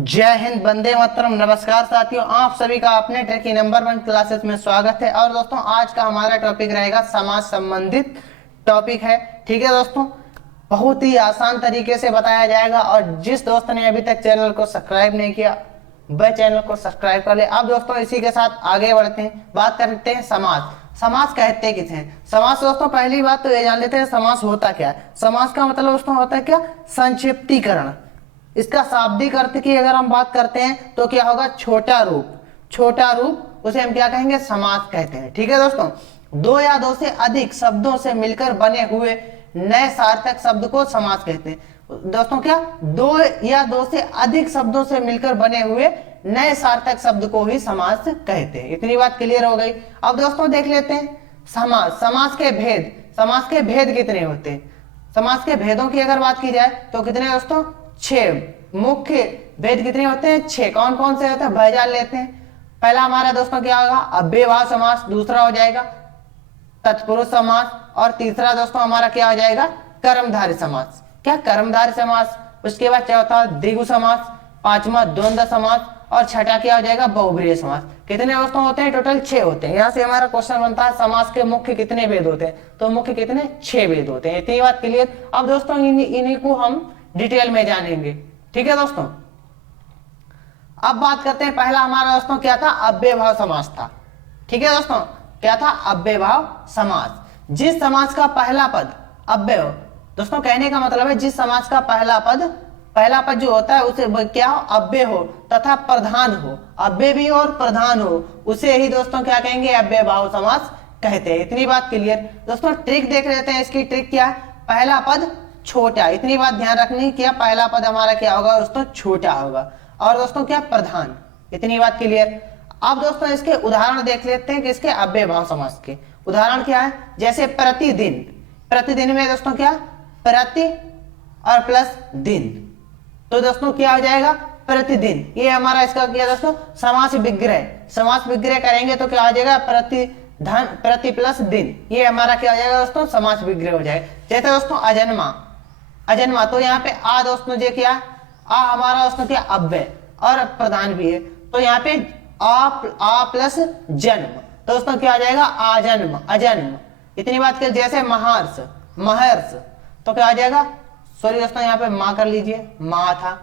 जय हिंद, वंदे मातरम। नमस्कार साथियों, आप सभी का अपने ट्रेक की नंबर 1 क्लासेस में स्वागत है। और दोस्तों, आज का हमारा टॉपिक रहेगा समाज संबंधित टॉपिक है। ठीक है दोस्तों, बहुत ही आसान तरीके से बताया जाएगा। और जिस दोस्त ने अभी तक चैनल को सब्सक्राइब नहीं किया वह चैनल को सब्सक्राइब कर ले। अब दोस्तों, इसी के साथ आगे बढ़ते हैं, बात करते हैं समाज। समाज कहते किसे हैं? समाज दोस्तों, पहली बात तो ये जान लेते हैं समाज होता क्या है। समाज का मतलब दोस्तों होता है क्या? संक्षिप्तीकरण। इसका शाब्दिक अर्थ की अगर हम बात करते हैं तो क्या होगा? छोटा रूप। छोटा रूप, उसे हम क्या कहेंगे? समास कहते हैं। ठीक है दोस्तों, दो या दो से अधिक शब्दों से मिलकर बने हुए नए सार्थक शब्द को समास कहते हैं। दोस्तों, क्या दो या दो से अधिक शब्दों से मिलकर बने हुए नए सार्थक शब्द को ही समास कहते हैं। इतनी बात क्लियर हो गई। अब दोस्तों देख लेते हैं समास। समास के भेद। समास के भेद कितने होते हैं? समास के भेदों की अगर बात की जाए तो कितने दोस्तों? 6 मुख्य भेद कितने होते हैं? 6। कौन कौन से होते हैं? वह जान लेते हैं। पहला हमारा दोस्तों क्या होगा? अव्ययभाव समास। दूसरा हो जाएगा तत्पुरुष समास। और तीसरा दोस्तों हमारा क्या हो जाएगा? कर्मधारय समास। क्या? कर्मधारय समास। उसके बाद चौथा द्विगु समास, पांचवा द्वंद्व समास और छठा क्या हो जाएगा? बहुब्रीहि समास। कितने दोस्तों होते हैं? टोटल 6 होते हैं। यहाँ से हमारा क्वेश्चन बनता है समास के मुख्य कितने भेद होते हैं? तो मुख्य कितने? 6 भेद होते हैं। इतनी बात क्लियर। अब दोस्तों इन्हीं को हम डिटेल में जानेंगे। ठीक है दोस्तों, अब बात करते हैं। पहला हमारा दोस्तों क्या था? अव्ययभाव समास था। ठीक है दोस्तों, क्या था? अव्ययभाव समास। जिस समास का पहला पद अव्यय, दोस्तों कहने का मतलब है जिस समास का पहला पद जो होता है उसे क्या हो? अव्यय हो तथा प्रधान हो। अव्यय भी और प्रधान हो, उसे ही दोस्तों क्या कहेंगे? अव्ययभाव समास कहते हैं। इतनी बात क्लियर। दोस्तों ट्रिक देख लेते हैं। इसकी ट्रिक क्या है? पहला पद छोटा। इतनी बात ध्यान रखनी, क्या पहला पद हमारा क्या होगा दोस्तों? छोटा होगा। और दोस्तों क्या? प्रधान। इतनी बात क्लियर। अब दोस्तों इसके उदाहरण देख लेते हैं कि इसके अव्ययभाव समास के उदाहरण क्या है। जैसे प्रतिदिन। प्रतिदिन में दोस्तों क्या? प्रति और प्लस दिन, तो दोस्तों क्या हो जाएगा? प्रतिदिन। ये हमारा इसका क्या दोस्तों? समास विग्रह। समास विग्रह करेंगे तो क्या हो जाएगा? प्रतिधन, प्रति प्लस दिन। ये हमारा क्या हो जाएगा दोस्तों? समास विग्रह हो जाएगा। जैसे दोस्तों अजन्मा। अजन्मा, तो यहाँ पे आ दोस्तों जो क्या? आ हमारा दोस्तों क्या? अव्यय और प्रधान भी है। तो यहाँ पे आ प्लस जन्म, तो दोस्तों क्या आ जाएगा? आजन्म, अजन्म। इतनी बात कर। जैसे महर्ष। महर्ष, तो क्या आ जाएगा? सॉरी दोस्तों, यहाँ पे माँ कर लीजिए, माँ था।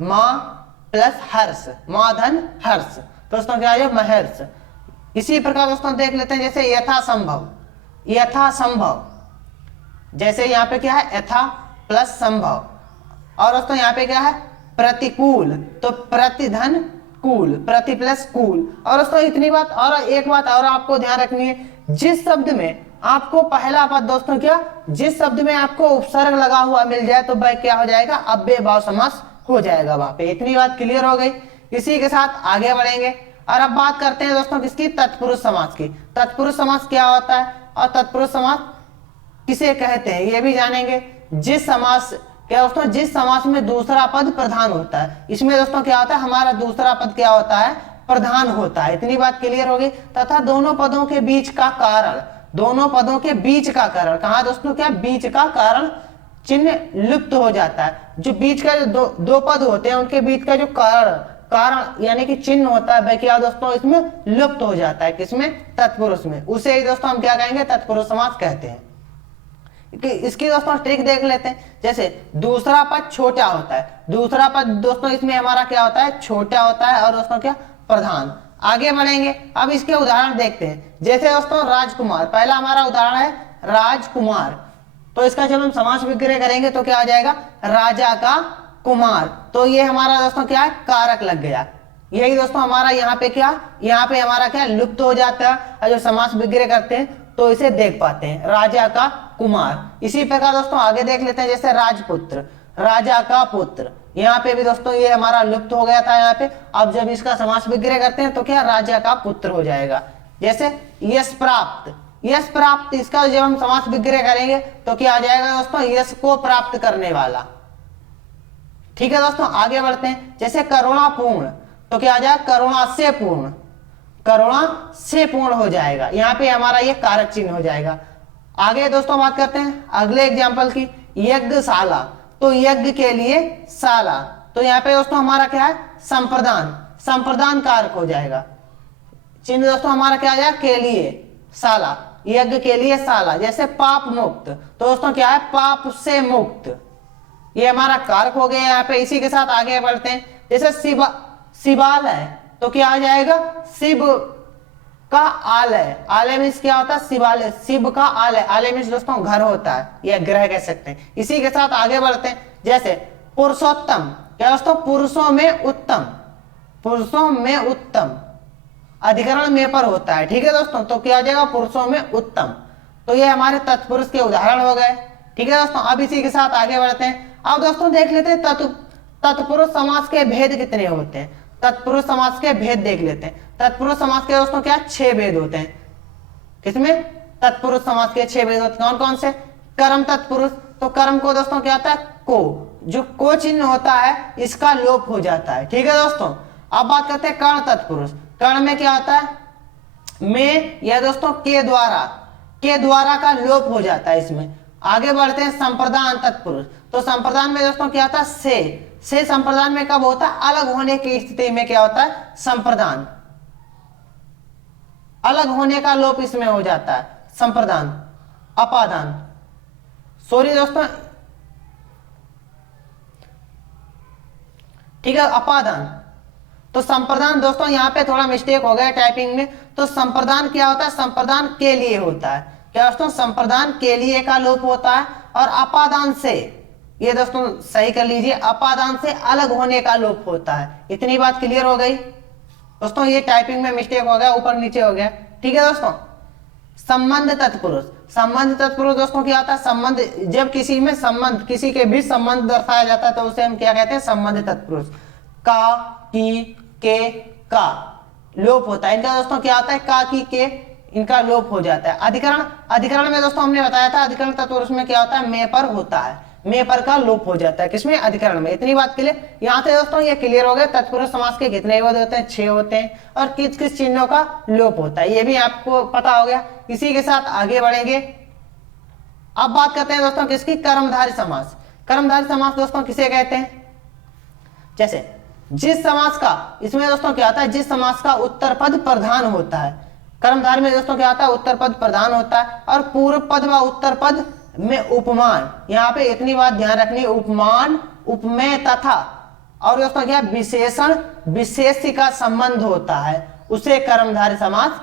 माँ प्लस हर्ष, माँ धन हर्ष, तो दोस्तों क्या आ जाएगा? महर्ष। इसी प्रकार दोस्तों देख लेते हैं। जैसे यथासंभव। यथासंभव, जैसे यहाँ पे क्या है? यथा प्लस संभव। और दोस्तों यहाँ पे क्या है? प्रतिकूल, तो प्रतिधन कूल, प्रति प्लस कूल। और दोस्तों इतनी बात, और एक बात और आपको ध्यान रखनी है। जिस शब्द में आपको पहला पद दोस्तों क्या? जिस शब्द में आपको उपसर्ग लगा हुआ मिल जाए तो वह क्या हो जाएगा? अव्ययभाव समास हो जाएगा वहां पे। इतनी बात क्लियर हो गई। इसी के साथ आगे बढ़ेंगे और अब बात करते हैं दोस्तों किसकी? तत्पुरुष समास की। तत्पुरुष समास क्या होता है और तत्पुरुष समास किसे कहते हैं ये भी जानेंगे। जिस समास क्या दोस्तों? जिस समास में दूसरा पद प्रधान होता है। इसमें दोस्तों क्या होता है? हमारा दूसरा पद क्या होता है? प्रधान होता है। इतनी बात क्लियर हो गई। तथा दोनों पदों के बीच का कारण, दोनों पदों के बीच का कारण, कहा दोस्तों? क्या? बीच का कारण चिन्ह लुप्त हो जाता है। जो बीच का जो दो पद होते हैं उनके बीच का जो कारण यानी कि चिन्ह होता है वह क्या दोस्तों? इसमें लुप्त हो जाता है। किसमें? तत्पुरुष में। उसे ही दोस्तों हम क्या कहेंगे? तत्पुरुष समास कहते हैं। इसकी दोस्तों ट्रिक देख लेते हैं। जैसे दूसरा पद छोटा होता है। दूसरा पद दोस्तों इसमें हमारा क्या होता है? छोटा होता है। और दोस्तों क्या? प्रधान। आगे बढ़ेंगे, अब इसके उदाहरण देखते हैं। जैसे दोस्तों राजकुमार, पहला हमारा उदाहरण है राजकुमार। तो इसका जब हम समास विग्रह करेंगे तो क्या आ जाएगा? राजा का कुमार। तो ये हमारा दोस्तों क्या है? कारक लग गया। यही दोस्तों हमारा यहाँ पे क्या? यहाँ पे हमारा क्या? लुप्त हो जाता है। और जब समास विग्रह करते हैं तो इसे देख पाते हैं, राजा का कुमार। इसी प्रकार दोस्तों आगे देख लेते हैं। जैसे राजपुत्र, राजा का पुत्र। यहाँ पे भी दोस्तों ये हमारा लुप्त हो गया था यहाँ पे। अब जब इसका समास विग्रह करते हैं तो क्या? राजा का पुत्र हो जाएगा। जैसे यश प्राप्त। यश प्राप्त, इसका जब हम समास विग्रह करेंगे तो क्या आ जाएगा दोस्तों? यश को प्राप्त करने वाला। ठीक है दोस्तों, आगे बढ़ते हैं। जैसे करुणापूर्ण, तो क्या आ जाएगा? करुणा से पूर्ण। करुणा से पूर्ण हो जाएगा। यहाँ पे हमारा ये कारक चिन्ह हो जाएगा। आगे दोस्तों बात करते हैं अगले एग्जाम्पल की। यज्ञशाला, तो यज्ञ के लिए शाला, तो यहाँ पे दोस्तों हमारा क्या है, संप्रदान, संप्रदान कारक हो जाएगा। चिन्ह दोस्तों हमारा क्या आ जाएगा, के लिए शाला, यज्ञ के लिए शाला। जैसे पाप मुक्त, तो दोस्तों क्या है, पाप से मुक्त, ये हमारा कारक हो गया यहाँ पे। इसी के साथ आगे बढ़ते हैं। जैसे शिवालय, तो क्या आ जाएगा, शिव का आलय, आलय मीन्स क्या होता है, शिवालय, शिव का आलय, आलय मीन्स दोस्तों घर होता है या ग्रह कह सकते हैं। इसी के साथ आगे बढ़ते हैं। जैसे पुरुषोत्तम, क्या दोस्तों, पुरुषों में उत्तम, पुरुषों में उत्तम, अधिकरण में पर होता है, ठीक है दोस्तों, तो क्या आ जाएगा, पुरुषों में उत्तम। तो ये हमारे तत्पुरुष के उदाहरण हो गए, ठीक है दोस्तों। अब इसी के साथ आगे बढ़ते हैं। अब दोस्तों देख लेते हैं तत्पुरुष समास के भेद कितने होते हैं। तत्पुरुष समास के भेद देख लेते हैं। तत्पुरुष समास के दोस्तों क्या 6 भेद होते हैं। किसमें, तत्पुरुष समास के 6 भेद होते हैं। कौन कौन से, कर्म तत्पुरुष, तो कर्म को दोस्तों क्या होता है, को, जो को चिन्ह होता है इसका लोप हो जाता है, ठीक है दोस्तों। अब बात करते हैं कर्ण तत्पुरुष। कर्ण में क्या होता है, में या दोस्तों के द्वारा का लोप हो जाता है इसमें। आगे बढ़ते हैं संप्रदान तत्पुरुष, तो संप्रदान में दोस्तों क्या होता है, से संप्रदान में कब होता है, अलग होने की स्थिति में क्या होता है, संप्रदान, अलग होने का लोप इसमें हो जाता है, संप्रदान। अपादान, सॉरी दोस्तों, ठीक है, अपादान। तो संप्रदान दोस्तों यहाँ पे थोड़ा मिस्टेक हो गया टाइपिंग में। तो संप्रदान क्या होता है, संप्रदान के लिए होता है, क्या दोस्तों, संप्रदान के लिए का लोप होता है। और अपादान से, ये दोस्तों सही कर लीजिए, अपादान से अलग होने का लोप होता है। इतनी बात क्लियर हो गई दोस्तों, ये टाइपिंग में मिस्टेक हो गया, ऊपर नीचे हो गया, ठीक है दोस्तों। संबंध तत्पुरुष, संबंध तत्पुरुष दोस्तों क्या होता है, संबंध, जब किसी में संबंध, किसी के बीच संबंध दर्शाया जाता है तो उसे हम क्या कहते हैं, संबंध तत्पुरुष। का, की, के, का लोप होता है इनका दोस्तों, क्या होता है, का, की, के, इनका लोप हो जाता है। अधिकरण, अधिकरण में दोस्तों हमने बताया था, अधिकरण तत्पुरुष में क्या होता है, में पर होता है, में पर का लोप हो जाता है, किसमें, अधिकरण में। इतनी बात के लिए यहाँ से दोस्तों ये क्लियर हो गया, तत्पुरुष समास के कितने पद होते हैं, 6 होते हैं, और किस किस चिन्हों का लोप होता है, ये भी आपको पता हो गया। इसी के साथ आगे बढ़ेंगे। अब बात करते हैं दोस्तों किसकी, कर्मधारय समास। कर्मधारय समास दोस्तों किसे कहते हैं, जैसे जिस समास का, इसमें दोस्तों क्या होता है, जिस समास का उत्तर पद प्रधान होता है, कर्मधारय में दोस्तों क्या होता है, उत्तर पद प्रधान होता है, और पूर्व पद व उत्तर पद में उपमान, यहाँ पे इतनी बात ध्यान रखनी, उपमान, उपमेय तथा, और दोस्तों क्या, विशेषण, विशेष्य का संबंध होता है, उसे कर्मधारय समास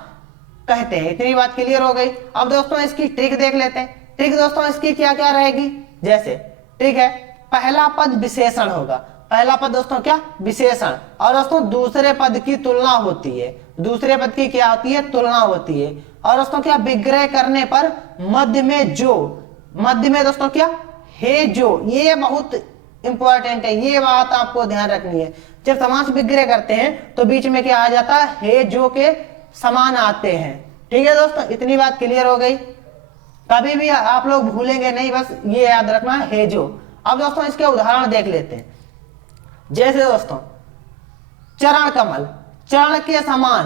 कहते हैं। इतनी बात क्लियर हो गई। अब दोस्तों इसकी ट्रिक देख लेते हैं। ट्रिक दोस्तों इसकी क्या क्या रहेगी, जैसे ट्रिक है, पहला पद विशेषण होगा, पहला पद दोस्तों क्या, विशेषण, और दोस्तों दूसरे पद की तुलना होती है, दूसरे पद की क्या होती है, तुलना होती है। और दोस्तों क्या, विग्रह करने पर मध्य में जो, मध्य में दोस्तों क्या, हे जो, ये बहुत इंपॉर्टेंट है, ये बात आपको ध्यान रखनी है। जब समास विग्रह करते हैं तो बीच में क्या आ जाता है, हे जो के समान आते हैं, ठीक है दोस्तों। इतनी बात क्लियर हो गई, कभी भी आप लोग भूलेंगे नहीं, बस ये याद रखना, हे जो। अब दोस्तों इसके उदाहरण देख लेते हैं। जैसे दोस्तों चरण कमल, चरण के समान,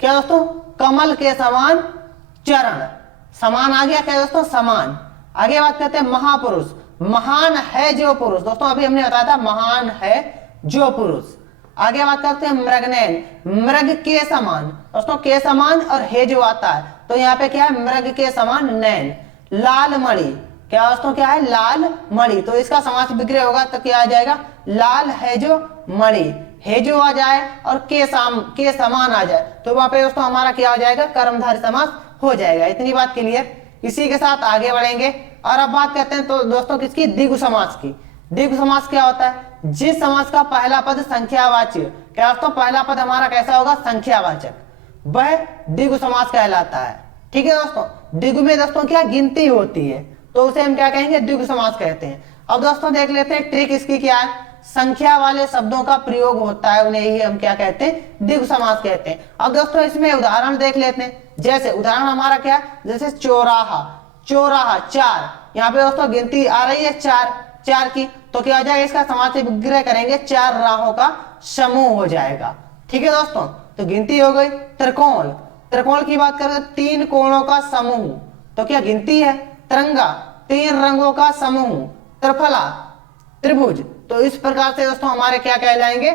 क्या दोस्तों, कमल के समान चरण, समान आ गया क्या दोस्तों, समान। आगे बात करते हैं महापुरुष, महान है जो पुरुष, दोस्तों अभी हमने बताया था महान है जो पुरुष। आगे बात करते हैं मृगनयन, मृग के समान, दोस्तों के समान और हे जो आता है, तो यहाँ पे क्या है, मृग के समान नयन। लाल मणि, क्या दोस्तों क्या है, लाल मणि, तो इसका समास विग्रह होगा तो क्या आ जाएगा, लाल है जो मणि, हे जो आ जाए और के समान आ जाए, तो वहां पे दोस्तों हमारा क्या हो जाएगा, कर्मधारय समास हो जाएगा। इतनी बात क्लियर। इसी के साथ आगे बढ़ेंगे और अब बात करते हैं तो दोस्तों किसकी, द्विगु समास की। द्विगु समास क्या होता है, जिस समास का पहला पद संख्यावाची, क्या दोस्तों पहला पद हमारा कैसा होगा, संख्यावाचक, वह द्विगु समास कहलाता है, ठीक है दोस्तों। द्विगु में दोस्तों क्या, गिनती होती है, तो उसे हम क्या कहेंगे, द्विगु समास कहते हैं। अब दोस्तों देख लेते हैं ट्रिक इसकी क्या है, संख्या वाले शब्दों का प्रयोग होता है, उन्हें ही हम क्या कहते हैं, द्विगु समास कहते हैं। अब दोस्तों इसमें उदाहरण देख लेते हैं। जैसे उदाहरण हमारा क्या, जैसे चौराहा, चौराहा 4, यहाँ पे दोस्तों गिनती आ रही है 4 की, तो क्या हो जाएगा, इसका समास से विग्रह करेंगे, 4 राहों का समूह हो जाएगा, ठीक है दोस्तों। तो गिनती हो गई। त्रिकोण, त्रिकोण की बात करें तो 3 कोणों का समूह, तो क्या गिनती है। तिरंगा, 3 रंगों का समूह। त्रिफला, त्रिभुज, तो इस प्रकार से दोस्तों हमारे क्या कहलाएंगे,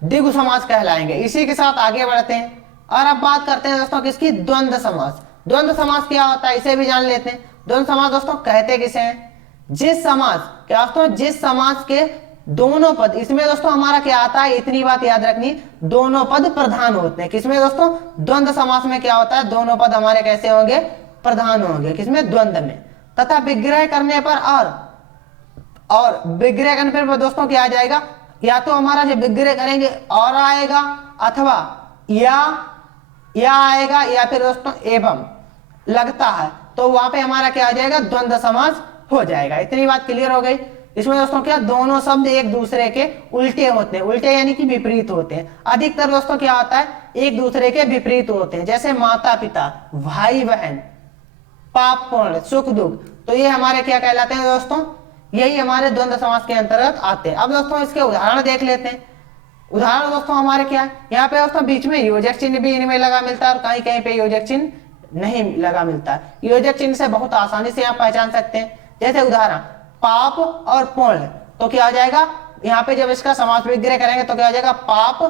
द्विगु समास कहलाएंगे। इसी के साथ आगे बढ़ते हैं और अब बात करते हैं दोस्तों किसकी, द्वंद्व समास। द्वंद्व समास क्या होता है इसे भी जान लेते हैं। द्वंद्व समास दोस्तों कहते किसे हैं, जिस समास, क्या दोस्तों, जिस समास के दोनों पद, इसमें दोस्तों हमारा क्या आता है, इतनी बात याद रखनी, दोनों पद प्रधान होते हैं। किसमें दोस्तों, द्वंद्व समास में क्या होता है, दोनों पद हमारे कैसे होंगे, प्रधान होंगे। किसमें, द्वंद्व में। तथा विग्रह करने पर और विग्रह करने पर दोस्तों क्या आ जाएगा, या तो हमारा जब विग्रह करेंगे और आएगा, अथवा या आएगा, या फिर दोस्तों एवं लगता है, तो वहां पे हमारा क्या आ जाएगा, द्वंद्व समास हो जाएगा। इतनी बात क्लियर हो गई। इसमें दोस्तों क्या, दोनों शब्द एक दूसरे के उल्टे होते हैं, उल्टे यानी कि विपरीत होते हैं। अधिकतर दोस्तों क्या होता है, एक दूसरे के विपरीत होते हैं, जैसे माता पिता, भाई बहन, पाप पुण्य, सुख दुख, तो ये हमारे क्या कहलाते हैं दोस्तों, यही हमारे द्वंद्व समास के अंतर्गत आते हैं। अब दोस्तों इसके उदाहरण देख लेते हैं। उदाहरण दोस्तों हमारे क्या है, यहाँ पे दोस्तों बीच में योजक चिन्ह भी इनमें लगा मिलता है और कहीं कहीं पे योजक चिन्ह नहीं लगा मिलता है। योजक चिन्ह से बहुत आसानी से आप पहचान सकते हैं। जैसे उदाहरण पाप और पुण्य, तो क्या हो जाएगा, यहाँ पे जब इसका समास विग्रह करेंगे तो क्या हो जाएगा, पाप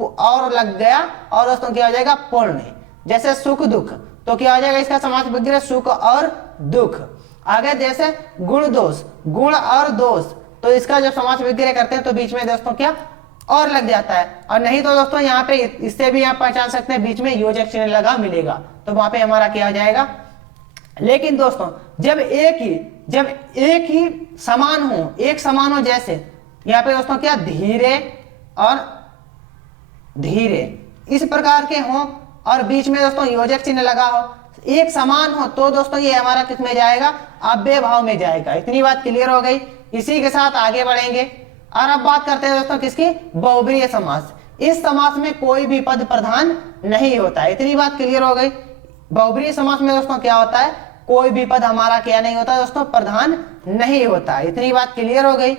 और लग गया, और दोस्तों क्या हो जाएगा, पुण्य। जैसे सुख दुख, तो क्या हो जाएगा, इसका समास विग्रह सुख और दुख। आगे जैसे गुण दोष, गुण और दोष, तो इसका जब समास विग्रह करते हैं तो बीच में दोस्तों क्या और लग जाता है। और नहीं तो दोस्तों यहाँ पे इससे भी आप पहचान सकते हैं, बीच में योजक चिन्ह लगा मिलेगा, तो वहां पे हमारा क्या हो जाएगा। लेकिन दोस्तों जब एक ही समान हो, एक समान हो, जैसे यहाँ पे दोस्तों क्या, धीरे और धीरे, इस प्रकार के हो, और बीच में दोस्तों योजक चिन्ह लगा हो, एक समान हो, तो दोस्तों ये हमारा किस में जाएगा, अव्यय भाव में जाएगा। इतनी बात क्लियर हो गई। इसी के साथ आगे बढ़ेंगे और अब बात करते हैं दोस्तों किसकी, बहुब्रीहि समास। इस समास में कोई भी पद प्रधान नहीं होता है। इतनी बात क्लियर हो गई। बहुब्रीहि समास में दोस्तों क्या होता है, कोई भी पद हमारा क्या नहीं होता दोस्तों, प्रधान नहीं होता। इतनी बात क्लियर हो गई।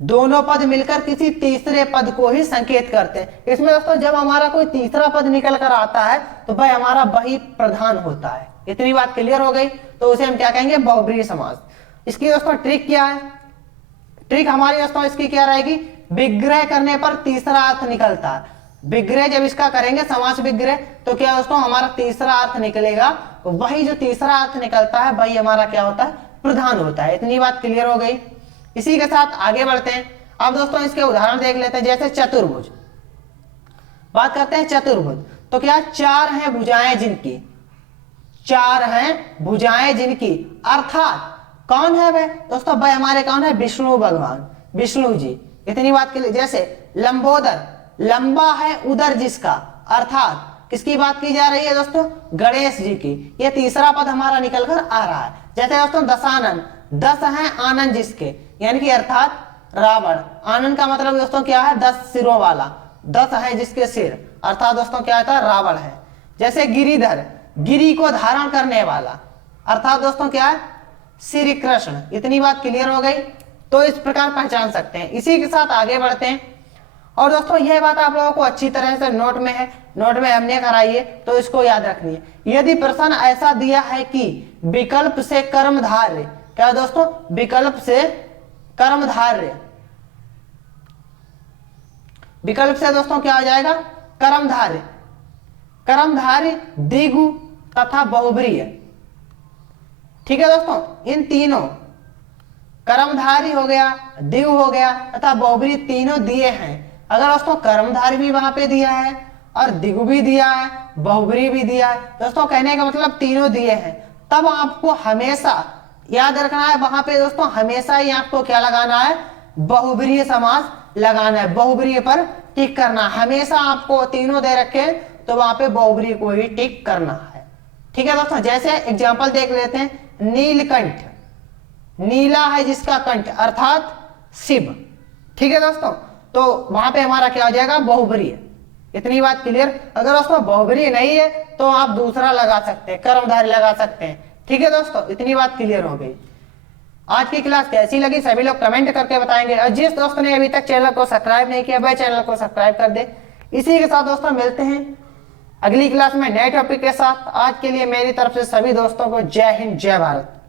दोनों पद मिलकर किसी तीसरे पद को ही संकेत करते हैं। इसमें दोस्तों जब हमारा कोई तीसरा पद निकल कर आता है तो भाई हमारा वही प्रधान होता है। इतनी बात क्लियर हो गई। तो उसे हम क्या कहेंगे, बहुब्रीहि समास। इसकी दोस्तों ट्रिक क्या है, ट्रिक हमारी दोस्तों इसकी क्या रहेगी, विग्रह करने पर तीसरा अर्थ निकलता है। विग्रह जब इसका करेंगे, समास विग्रह, तो क्या दोस्तों हमारा तीसरा अर्थ निकलेगा, वही जो तीसरा अर्थ निकलता है वही हमारा क्या होता है, प्रधान होता है। इतनी बात क्लियर हो गई। इसी के साथ आगे बढ़ते हैं। अब दोस्तों इसके उदाहरण देख लेते हैं। जैसे चतुर्भुज, बात करते हैं चतुर्भुज, तो क्या, चार हैं भुजाएं जिनकी, चार हैं भुजाएं जिनकी, अर्थात कौन है वह दोस्तों, भाई हमारे कौन है, विष्णु भगवान, विष्णु जी। इतनी बात के लिए, जैसे लंबोदर, लंबा है उदर जिसका, अर्थात किसकी बात की जा रही है दोस्तों, गणेश जी की। ये तीसरा पद हमारा निकल कर आ रहा है। जैसे दोस्तों दशानन, 10 हैं आनंद जिसके, यानी कि अर्थात रावण। आनंद का मतलब दोस्तों क्या है, 10 सिरों वाला, 10 है जिसके सिर, अर्थात दोस्तों क्या होता है, रावण है। जैसे गिरिधर, गिरी को धारण करने वाला, अर्थात दोस्तों क्या है, श्री कृष्ण। इतनी बात क्लियर हो गई। तो इस प्रकार पहचान सकते हैं। इसी के साथ आगे बढ़ते हैं। और दोस्तों यह बात आप लोगों को अच्छी तरह से नोट में है, नोट में हमने कराई है, तो इसको याद रखनी है। यदि प्रश्न ऐसा दिया है कि विकल्प से कर्मधारय, क्या दोस्तों, विकल्प से कर्मधारय, विकल्प से दोस्तों क्या हो जाएगा, कर्मधारय, कर्मधारय, द्विगु तथा बहुब्रीहि। ठीक है दोस्तों, इन तीनों, कर्मधारी हो गया, द्विगु हो गया तथा बहुब्रीहि, तीनों दिए हैं। अगर दोस्तों कर्मधारी भी वहां पे दिया है और द्विगु भी दिया है, बहुब्रीहि भी दिया है, दोस्तों कहने का मतलब तीनों दिए हैं, तब आपको हमेशा याद रखना है, वहां पे दोस्तों हमेशा ही आपको क्या लगाना है, बहुब्रीहि समास लगाना है, बहुब्रीहि पर टिक करना। हमेशा आपको तीनों दे रखे तो वहां पे बहुब्रीहि को ही टिक करना है। ठीक है दोस्तों, जैसे एग्जाम्पल देख लेते हैं। नीलकंठ, नीला है जिसका कंठ, अर्थात शिव। ठीक है दोस्तों, तो वहां पे हमारा क्या हो जाएगा, बहुब्रीहि। इतनी बात क्लियर। अगर दोस्तों बहुब्रीहि नहीं है तो आप दूसरा लगा सकते हैं, कर्मधारय लगा सकते हैं। ठीक है दोस्तों, इतनी बात क्लियर हो गई। आज की क्लास कैसी लगी सभी लोग कमेंट करके बताएंगे, और जिस दोस्त ने अभी तक चैनल को सब्सक्राइब नहीं किया वह चैनल को सब्सक्राइब कर दे। इसी के साथ दोस्तों मिलते हैं अगली क्लास में नए टॉपिक के साथ। आज के लिए मेरी तरफ से सभी दोस्तों को जय हिंद, जय भारत।